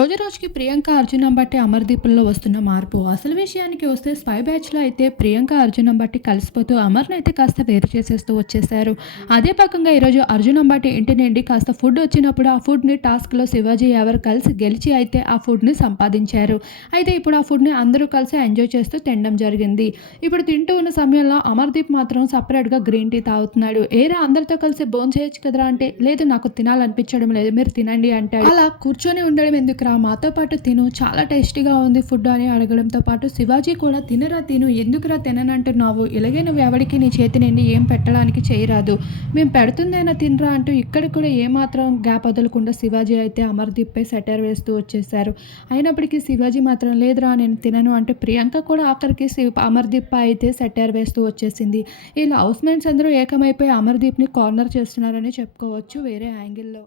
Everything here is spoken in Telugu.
రోజు రోజుకి ప్రియాంక అర్జున్ బట్టి అమర్దీపుల్లో వస్తున్న మార్పు. అసలు విషయానికి వస్తే స్పై బ్యాచ్లో అయితే ప్రియాంక అర్జున్ బట్టి కలిసిపోతూ అమర్ని అయితే కాస్త వేరు చేసేస్తూ వచ్చేసారు అదే పకంగా ఈరోజు అర్జున్ బట్టి ఇంటి నుండి కాస్త ఫుడ్ వచ్చినప్పుడు ఆ ఫుడ్ని టాస్క్లో శివాజీ ఎవరు కలిసి గెలిచి అయితే ఆ ఫుడ్ని సంపాదించారు. అయితే ఇప్పుడు ఆ ఫుడ్ని అందరూ కలిసి ఎంజాయ్ చేస్తూ తినడం జరిగింది. ఇప్పుడు తింటూ ఉన్న సమయంలో అమర్దీప్ మాత్రం సపరేట్గా గ్రీన్ టీ తాగుతున్నాడు. ఏరా అందరితో కలిసి బోన్ చేయొచ్చు కదరా అంటే లేదు నాకు తినాలనిపించడం లేదు మీరు తినండి అంటాడు. అలా కూర్చొని ఉండడం ఎందుకు రా మాతో పాటు తిను. చాలా టేస్టీగా ఉంది ఫుడ్ అని అడగడంతో పాటు శివాజీ కూడా తినరా తిను ఎందుకురా తిననంటున్నావు? ఇలాగే నువ్వు ఎవరికి నీ చేతి నిండి ఏం పెట్టడానికి చేయరాదు. మేము పెడుతుందైనా తినరా అంటూ ఇక్కడ కూడా ఏమాత్రం గ్యాప్ వదలకుండా శివాజీ అయితే అమర్దీప్పై సెటర్ వేస్తూ వచ్చేసారు అయినప్పటికీ శివాజీ మాత్రం లేదురా నేను తినను అంటే ప్రియాంక కూడా ఆఖరికి శివ అమర్దీప్ అయితే సెటర్ వేస్తూ వచ్చేసింది. ఇలా హౌస్ మేట్స్ అందరూ ఏకమైపోయి అమర్దీప్ని కార్నర్ చేస్తున్నారని చెప్పుకోవచ్చు వేరే యాంగిల్లో.